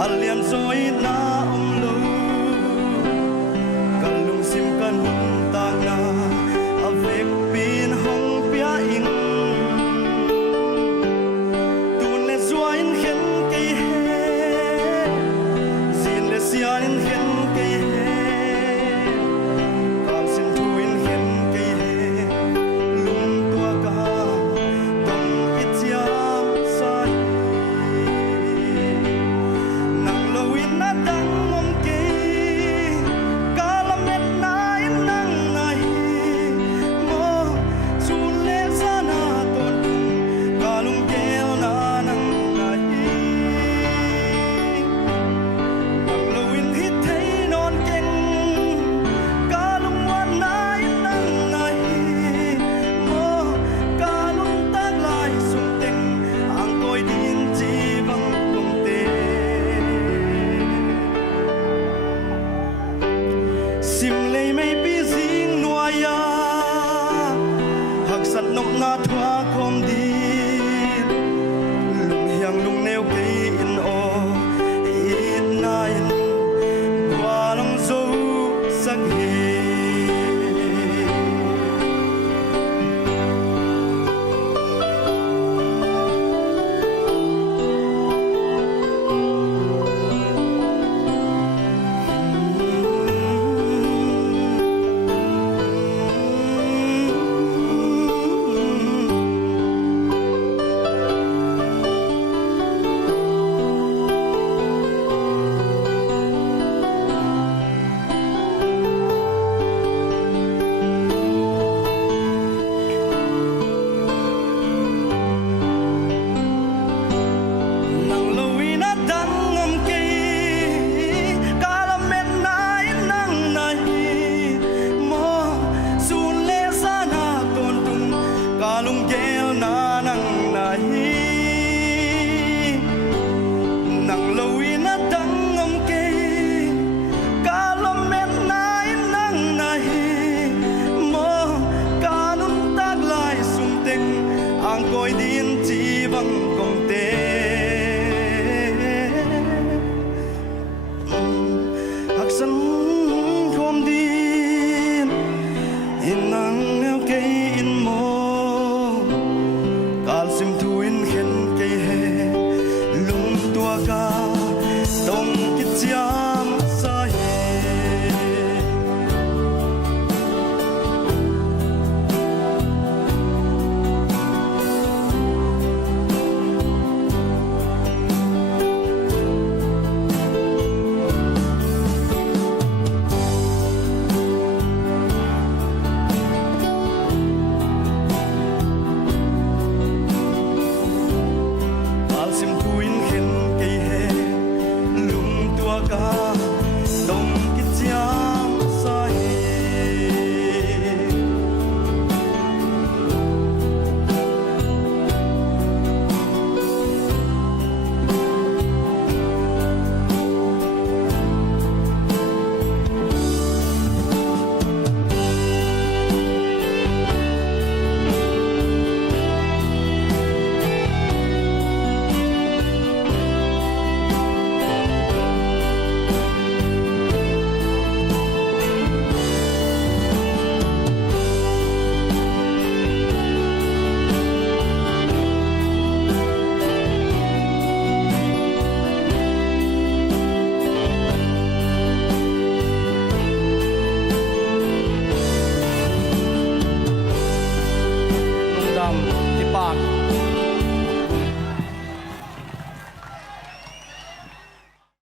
alian rồi na lu kan lung sim kan ta na avek pin hong pia in tun le zoin khen ke he zin le sian khen ke he kam sim thuin khen ke he lung tua ka tong itia sai nang loin na dang om ke kalamet nai nang nai mo chun le sana ton kalung kel na nang nai nang loin hit thei non keng kalung wan nai nang nai mo kalung tak lai sum teng ang koi din chi bang kong te sim lei mai pi jing nuaya hak sat nok na thua khom din lung hiang lung neu ke in o in nain kwa long zo sak he nang loin na dang om ke kalamet nai nang nai mo sun le sana ton tung kalung kel na nang nai nang loin na dang om ke kalamet nai nang nai mo kanun tak lai sum teng ang koi din chi bang kong te hak san khom din in nang neo ke in mo kal sim thu in khen ke he lung tua ka tong kit chia